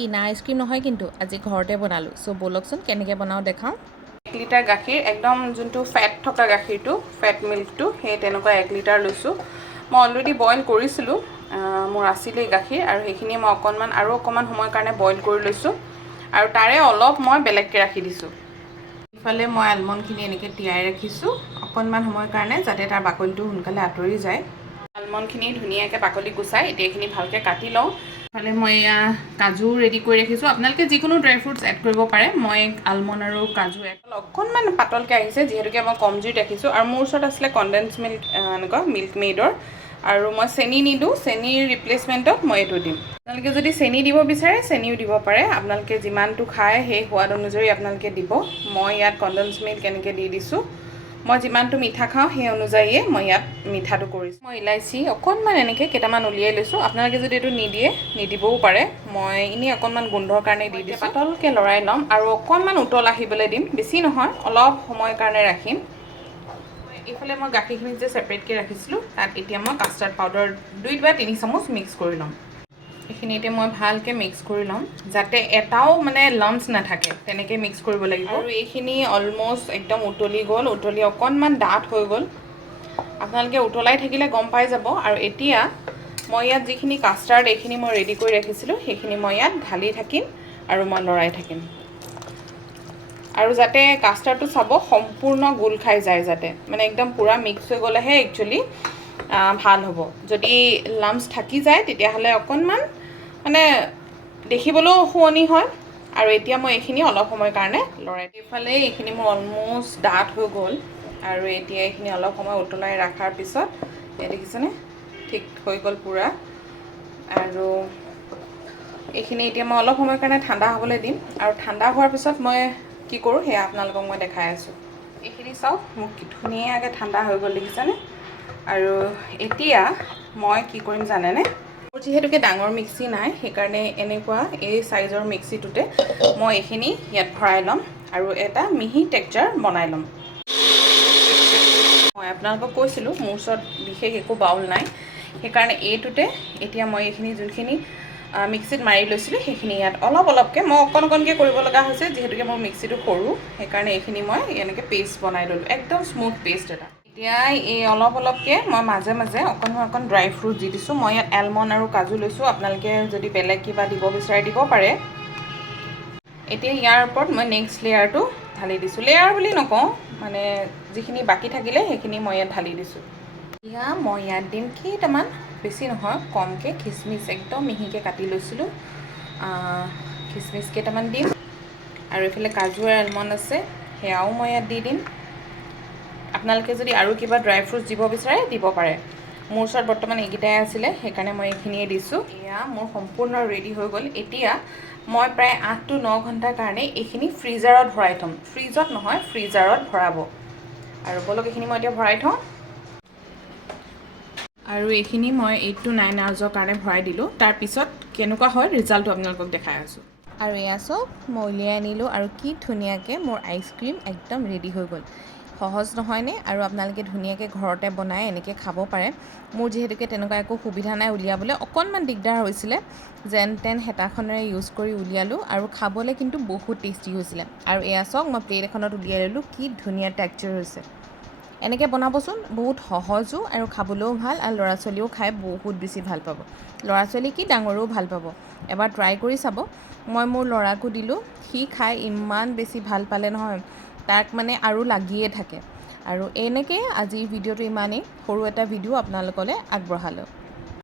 কিনা আইচক্ৰীম নহয় কিন্তু আজি ঘৰতে বনালোঁ। চ' ব'লকচোন কেনেকৈ বনাওঁ দেখাওঁ। 1 লিটাৰ গাখীৰ, একদম যোনটো ফেট থকা গাখীৰটো, ফেট মিল্কটো, সেই তেনেকুৱা 1 লিটাৰ লৈছোঁ। মই অলৰেডি বইল কৰিছিলোঁ, মোৰ আছিলেই গাখীৰ, আৰু সেইখিনি মই আৰু অকণমান সময়ৰ কাৰণে বইল কৰি লৈছোঁ, আৰু তাৰে অলপ মই বেলেগকৈ ৰাখি দিছোঁ। ইফালে মই আলমণ্ডখিনি এনেকৈ তিয়াই ৰাখিছোঁ অকণমান সময়ৰ কাৰণে, যাতে তাৰ বাকলিটো সোনকালে আঁতৰি যায়। আলমণ্ডখিনি ধুনীয়াকৈ বাকলি গুচাই এতিয়া এইখিনি ভালকৈ কাটি লওঁ। ইফালে মই এয়া কাজু ৰেডি কৰি ৰাখিছোঁ। আপোনালোকে যিকোনো ড্ৰাই ফ্ৰুটছ এড কৰিব পাৰে। মই আলমণ্ড আৰু কাজু অকণমান পাতলকৈ আহিছে, যিহেতুকে মই কম জুইত ৰাখিছোঁ, আৰু মোৰ ওচৰত আছিলে কণ্ডেন্স মিল্ক, এনেকুৱা মিল্ক মেইডৰ, আৰু মই চেনি নিদিওঁ, চেনিৰ ৰিপ্লেচমেণ্টত মই এইটো দিম। আপোনালোকে যদি চেনি দিব বিচাৰে চেনিও দিব পাৰে, আপোনালোকে যিমানটো খায় সেই সোৱাদ অনুযায়ী আপোনালোকে দিব। মই ইয়াত কণ্ডেন্স মিল্ক এনেকৈ দি দিছোঁ। মই যিমানটো মিঠা খাওঁ সেই অনুযায়ীয়ে মই ইয়াত মিঠাটো কৰিছোঁ। মই ইলাইচি অকণমান এনেকৈ কেইটামান উলিয়াই লৈছোঁ। আপোনালোকে যদি এইটো নিদিবও পাৰে। মই এনেই অকণমান গোন্ধৰ কাৰণে দি দিছোঁ। পাতলকৈ লৰাই ল'ম আৰু অকণমান উতল আহিবলৈ দিম, বেছি নহয়, অলপ সময়ৰ কাৰণে ৰাখিম। এইফালে মই গাখীৰখিনি যে ছেপাৰেটকৈ ৰাখিছিলোঁ, তাত এতিয়া মই কাষ্টাৰ্ড পাউডাৰ 2 বা 3 চামুচ মিক্স কৰি ল'ম। এইখিনি এতিয়া মই ভালকৈ মিক্স কৰি ল'ম, যাতে এটাও মানে লাম্পছ নাথাকে, তেনেকৈ মিক্স কৰিব লাগিব। আৰু এইখিনি অলম'ষ্ট একদম উতলি গ'ল, উতলি অকণমান ডাঠ হৈ গ'ল। আপোনালোকে উতলাই থাকিলে গম পাই যাব। আৰু এতিয়া মই ইয়াত যিখিনি কাষ্টাৰ্ড এইখিনি মই ৰেডি কৰি ৰাখিছিলোঁ, সেইখিনি মই ইয়াত ঢালি থাকিম আৰু মই লৰাই থাকিম। আৰু যাতে কাষ্টাৰ্ডটো চাব সম্পূৰ্ণ গোল খাই যায়, যাতে মানে একদম পূৰা মিক্স হৈ গ'লেহে একচুৱেলি ভাল হ'ব। যদি লাম্পছ থাকি যায় তেতিয়াহ'লে অকণমান মানে দেখিবলৈও শুৱনি হয়। আৰু এতিয়া মই এইখিনি অলপ সময়ৰ কাৰণে লৰাই এইফালে এইখিনি মোৰ অলম'ষ্ট ডাঠ হৈ গ'ল, আৰু এতিয়া এইখিনি অলপ সময় উতলাই ৰখাৰ পিছত দেখিছেনে ঠিক হৈ গ'ল পূৰা। আৰু এইখিনি এতিয়া মই অলপ সময়ৰ কাৰণে ঠাণ্ডা হ'বলৈ দিম, আৰু ঠাণ্ডা হোৱাৰ পিছত মই কি কৰোঁ সেয়া আপোনালোকক মই দেখাই আছোঁ। এইখিনি চাওক মোক ধুনীয়াকৈ ঠাণ্ডা হৈ গ'ল, দেখিছেনে। আৰু এতিয়া মই কি কৰিম জানেনে, মোৰ যিহেতুকে ডাঙৰ মিক্সি নাই, সেইকাৰণে এনেকুৱা এই চাইজৰ মিক্সিটোতে মই এইখিনি ইয়াত ভৰাই ল'ম আৰু এটা মিহি টেক্সচাৰ বনাই ল'ম। মই আপোনালোকক কৈছিলোঁ মোৰ ওচৰত বিশেষ একো বাউল নাই, সেইকাৰণে এইটোতে এতিয়া মই এইখিনি যোনখিনি মিক্সিত মাৰি লৈছিলোঁ সেইখিনি ইয়াত অলপ অলপকৈ মই অকণকৈ কৰিব লগা হৈছে, যিহেতুকে মোৰ মিক্সিটো সৰু, সেইকাৰণে এইখিনি মই এনেকৈ পেষ্ট বনাই ল'লোঁ, একদম স্মুথ পেষ্ট এটা। এতিয়া এই অলপ অলপকৈ মই মাজে মাজে অকণ ড্ৰাই ফ্ৰুট দি দিছোঁ। মই ইয়াত আলমণ্ড আৰু কাজু লৈছোঁ, আপোনালোকে যদি বেলেগ কিবা দিব বিচাৰে দিব পাৰে। এতিয়া ইয়াৰ ওপৰত মই নেক্সট লেয়াৰটো ঢালি দিছোঁ। লেয়াৰ বুলি নকওঁ, মানে যিখিনি বাকী থাকিলে সেইখিনি মই ইয়াত ঢালি দিছোঁ। এতিয়া মই ইয়াত দিম কেইটামান, বেছি নহয় কমকৈ, খিচমিচ একদম মিহিকৈ কাটি লৈছিলোঁ, খিচমিচ কেইটামান দিম। আৰু এইফালে কাজু আৰু আলমণ্ড আছে, সেয়াও মই ইয়াত দি দিম। আপোনালোকে যদি আৰু কিবা ড্ৰাই ফ্ৰুটছ দিব বিচাৰে দিব পাৰে। মোৰ ওচৰত বৰ্তমান এইকেইটাই আছিলে, সেইকাৰণে মই এইখিনিয়ে দিছোঁ। এয়া মোৰ সম্পূৰ্ণ ৰেডি হৈ গ'ল। এতিয়া মই প্ৰায় 8 to 9 ঘণ্টাৰ কাৰণে এইখিনি ফ্ৰিজাৰত ভৰাই থ'ম। ফ্ৰিজত নহয়, ফ্ৰিজাৰত ভৰাব। আৰু ব'লক এইখিনি মই এতিয়া ভৰাই থওঁ। আৰু এইখিনি মই 8 to 9 আৱাৰ্ছৰ কাৰণে ভৰাই দিলোঁ। তাৰপিছত কেনেকুৱা হয় ৰিজাল্টটো আপোনালোকক দেখাই আছোঁ। আৰু এয়া চাওক মই উলিয়াই আনিলোঁ, আৰু কি ধুনীয়াকৈ মোৰ আইচক্ৰীম একদম ৰেডি হৈ গ'ল। সহজ নহয়নে? আৰু আপোনালোকে ধুনীয়াকৈ ঘৰতে বনাই এনেকৈ খাব পাৰে। মোৰ যিহেতুকে তেনেকুৱা একো সুবিধা নাই উলিয়াবলৈ, অকণমান দিগদাৰ হৈছিলে, যেন তেন হেতাখনেৰে ইউজ কৰি উলিয়ালোঁ, আৰু খাবলৈ কিন্তু বহুত টেষ্টি হৈছিলে। আৰু এয়া চাওক মই প্লেট এখনত উলিয়াই ল'লোঁ, কি ধুনীয়া টেক্সচাৰ হৈছে। এনেকৈ বনাবচোন, বহুত সহজো আৰু খাবলৈও ভাল, আৰু ল'ৰা ছোৱালীয়েও খাই বহুত বেছি ভাল পাব। ল'ৰা ছোৱালী কি ডাঙৰেও ভাল পাব, এবাৰ ট্ৰাই কৰি চাব। মই মোৰ ল'ৰাকো দিলোঁ, সি খাই ইমান বেছি ভাল পালে নহয়, তাক মানে আৰু লাগিয়ে থাকে। আৰু এনেকৈ আজিৰ ভিডিঅ'টো ইমানেই, সৰু এটা ভিডিঅ' আপোনালোকলৈ আগবঢ়ালোঁ।